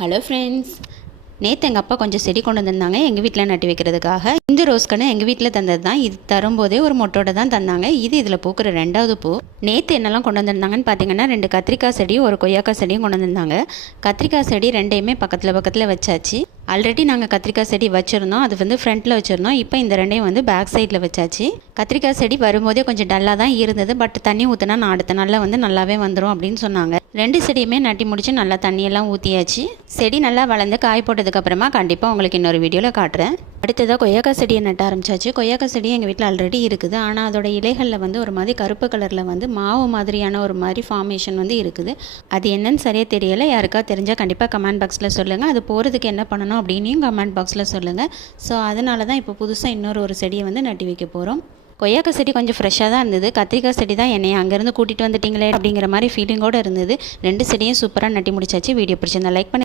Hello friends, நேற்று எங்கள் அப்பா கொஞ்சம் செடி கொண்டு வந்திருந்தாங்க எங்கள் வீட்டில் நட்டு வைக்கிறதுக்காக. இந்த ரோஸ் கன்று எங்கள் வீட்டில் தந்தது தான். இது தரும்போதே ஒரு மொட்டோட தான் தந்தாங்க. இது இதில் பூக்கிற 2வது பூ. நேற்று என்னெல்லாம் கொண்டு வந்திருந்தாங்கன்னு பார்த்தீங்கன்னா 2 கத்திரிக்காய் செடியும் ஒரு கொய்யாக்காய் செடியும் கொண்டு வந்திருந்தாங்க. கத்திரிக்காய் செடி 2யுமே பக்கத்தில் வச்சாச்சு. ஆல்ரெடி நாங்கள் கத்திரிக்காய் செடி வச்சுருந்தோம். அது வந்து ஃப்ரண்ட்டில் வச்சுருந்தோம். இப்போ இந்த 2யும் வந்து பேக் சைடில் வச்சாச்சு. கத்திரிக்காய் செடி வரும்போதே கொஞ்சம் டல்லாக தான் இருந்தது. பட் தண்ணி ஊற்றினா நான் அடுத்த நாளில் வந்து நல்லாவே வந்துடும் அப்படின்னு சொன்னாங்க. 2 செடியுமே நட்டி முடிச்சு நல்லா தண்ணியெல்லாம் ஊற்றியாச்சு. செடி நல்லா வளர்ந்து காய் போட்டதுக்கப்புறமா கண்டிப்பாக உங்களுக்கு இன்னொரு வீடியோவில் காட்டுறேன். அடுத்ததாக கொய்யாக்காய் செடியை நட்ட ஆரம்பிச்சாச்சு. கொய்யாக்காய் செடி எங்கள் வீட்டில் ஆல்ரெடி இருக்குது. ஆனால் அதோட இலைகளில் வந்து ஒரு மாதிரி கருப்பு கலரில் வந்து மாவு மாதிரியான ஒரு மாதிரி ஃபார்மேஷன் வந்து இருக்குது. அது என்னன்னு சரியாக தெரியலை. யாருக்கா தெரிஞ்சால் கண்டிப்பாக கமெண்ட் பாக்ஸில் சொல்லுங்கள். அது போகிறதுக்கு என்ன பண்ணணும் அப்படின்னும் கமெண்ட் பாக்ஸில் சொல்லுங்கள். ஸோ அதனால தான் இப்போ புதுசாக இன்னொரு செடியை வந்து நட்டி வைக்க போகிறோம். கொய்யாக்காய் செடி கொஞ்சம் ஃப்ரெஷ்ஷாக தான் இருந்தது. கத்திரிக்காய் செடி தான் என்னை அங்கேருந்து கூட்டிகிட்டு வந்துட்டீங்களே அப்படிங்கிற மாதிரி ஃபீலிங்கோடு இருந்தது. 2 செடியும் சூப்பராக நட்டி முடிச்சாச்சு. வீடியோ பிடிச்சிருந்தா லைக் பண்ணி